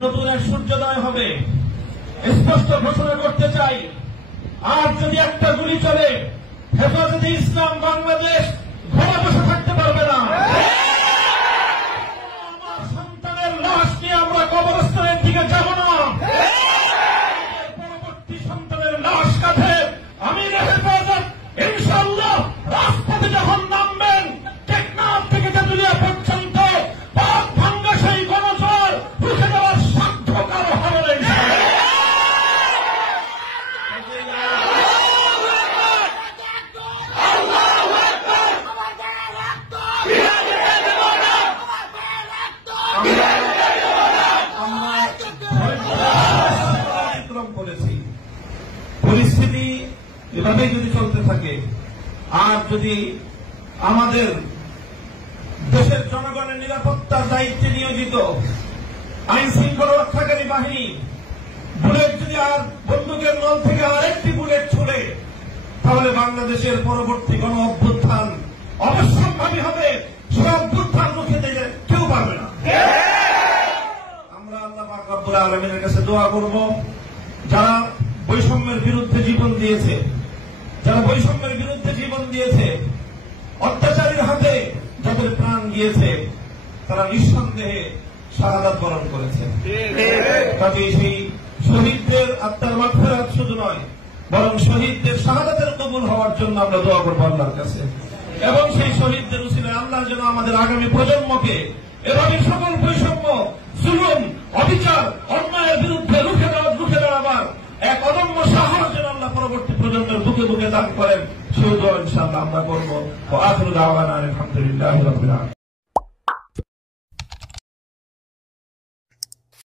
নতুন এক সূর্যোদয় হবে, স্পষ্ট ঘোষণা করতে চাই। আর যদি একটা গুলি চলে, হেফাজতে ইসলাম বাংলাদেশ ঘরে বসে থাকতে পারবে না। আমার সন্তানের লাশ নিয়ে আমরা কবরস্থানের দিকে যাব না। পরবর্তী সন্তানের লাশ কাঁধে আমির হেফাজত ইনশাআল্লাহ রাজপথে যখন নামবেন, টেকনাফ থেকে তেঁতুলিয়া পর্যন্ত পাক ভাঙ্গা সেই গণজোয়ার রুখে দেওয়ার সাধ্য কারো হবে না। পরিস্থিতি এভাবে যদি চলতে থাকে, আর যদি আমাদের দেশের জনগণের নিরাপত্তার দায়িত্বে নিয়োজিত আইন শৃঙ্খলা রক্ষাকারী বাহিনী বুলেট যদি আর বন্দুকের নল থেকে আরেকটি বুলেট ছুড়ে, তাহলে বাংলাদেশের পরবর্তী গণ অভ্যুত্থান অবশ্যম্ভাবী হবে। সে অভ্যুত্থান রুখে দিতে কেউ পারবে না। আমরা আল্লাহ পাক রব্বুল আলামিনের কাছে দোয়া করব, যারা বৈষম্যের বিরুদ্ধে জীবন দিয়েছে, অত্যাচারীর হাতে যাদের প্রাণ গিয়েছে, তারা নিঃসন্দেহে শাহাদাত বরণ করেছে। কাজে সেই শহীদদের আত্মার মাগফিরাত শুধু নয়, বরং শহীদদের শাহাদাতের কবুল হওয়ার জন্য আমরা দোয়া করবো আল্লাহর কাছে। এবং সেই শহীদদের উসিলায় আল্লাহ যেন আমাদের আগামী প্রজন্মকে এভাবে সকল বৈষম্য, জুলুম, অবিচার, অন্যায়ের বিরুদ্ধে রুখে দাঁড়াবার এক অদম্য সাহস যেন আল্লাহ পরবর্তী প্রজন্মের বুকে বুকে দান করেন, সেই দোয়া ইনশাআল্লাহ আমরা করবো। আখিরু দাওয়ানা আলহামদুলিল্লাহি রাব্বিল আলামিন।